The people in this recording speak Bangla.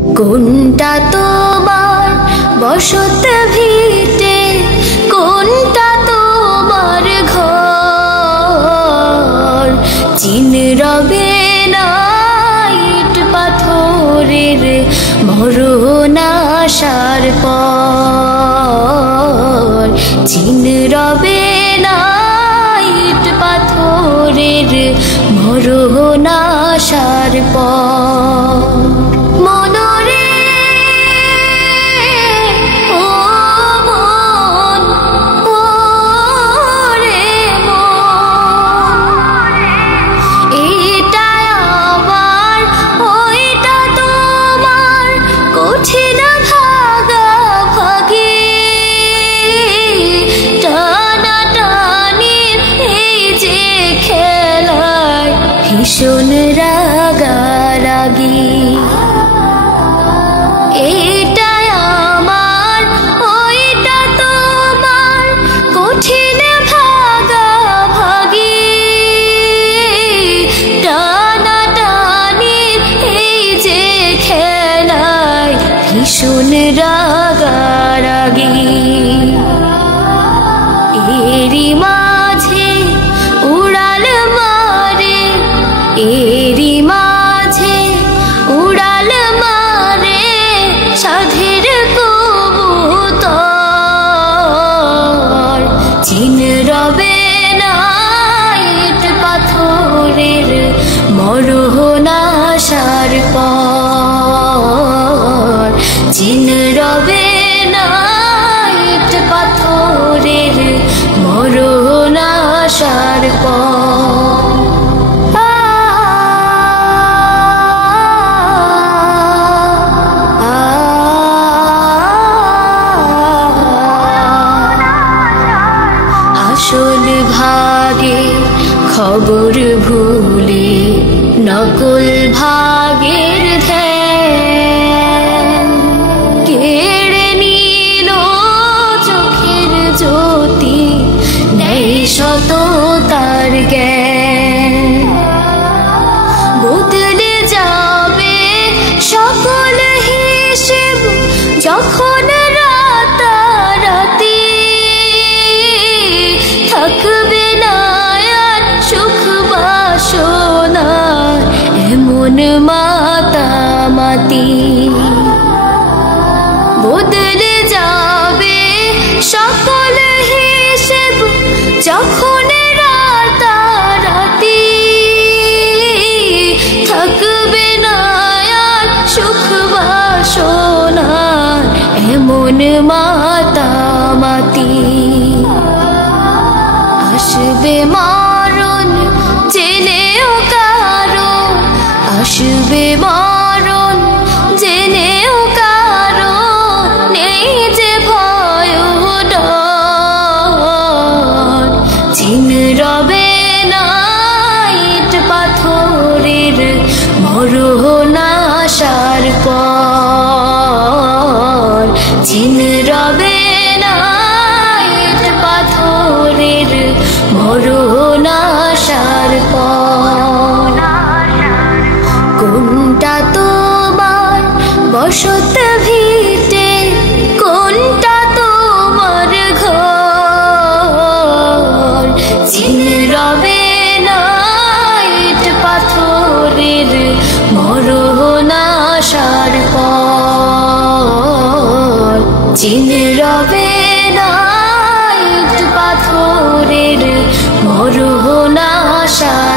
কোনটা তোমার বসত ভিটে, কোনটা তোমার ঘর? চিন রবে না ইট পাথরের মরণ আসার পর। চিন রবে না ইট পাথরের মরণ আসার পর। ভীষণ রাগারাগি, এটা আমার ওইটা তোমার, কঠিন ভাগাভাগি। টানাটানি এই যে খেলায় ভীষণ রাগারাগি। এরই মাঝে উড়াল মারে, এরই মাঝে উড়াল মারে সাধের কবুতর। চিন রবে না ইট পাথরের মরণ আসার পর। চিন রবে না ইট পাথরের মরণ আসার পর। আসল ভাগে খবর ভুলে নকল ভাগের ধ্যান, কেড়ে নিল চোখের জ্যোতি নেই সততার জ্ঞান। বদলে যাবে সকল হিসেব যখন রাতারাতি, থাকবে না আর সুখ বাসনা এমন মাতামাতি। বদলে যাবে সকল হিসেব যখন রাতারাতি, থাকবে না আর সুখ বাসনা এমন মাতামাতি। আসবে মরণ জেনেও কারো, আসবে মরণ জেনেও কারো নেই যে ভয় ডর। চিন রবে না ইট পাথরের মরণ আসার পর। চিন রবে না ইট পাথরের মরণ আসার পর। কোনটা তোমার বসত ভিটে, কোনটা তোমার ঘর? চিন রবে না ইট পাথরের মরণ আসার পর। চিন রবে না ইট পাথরের মরণ আসার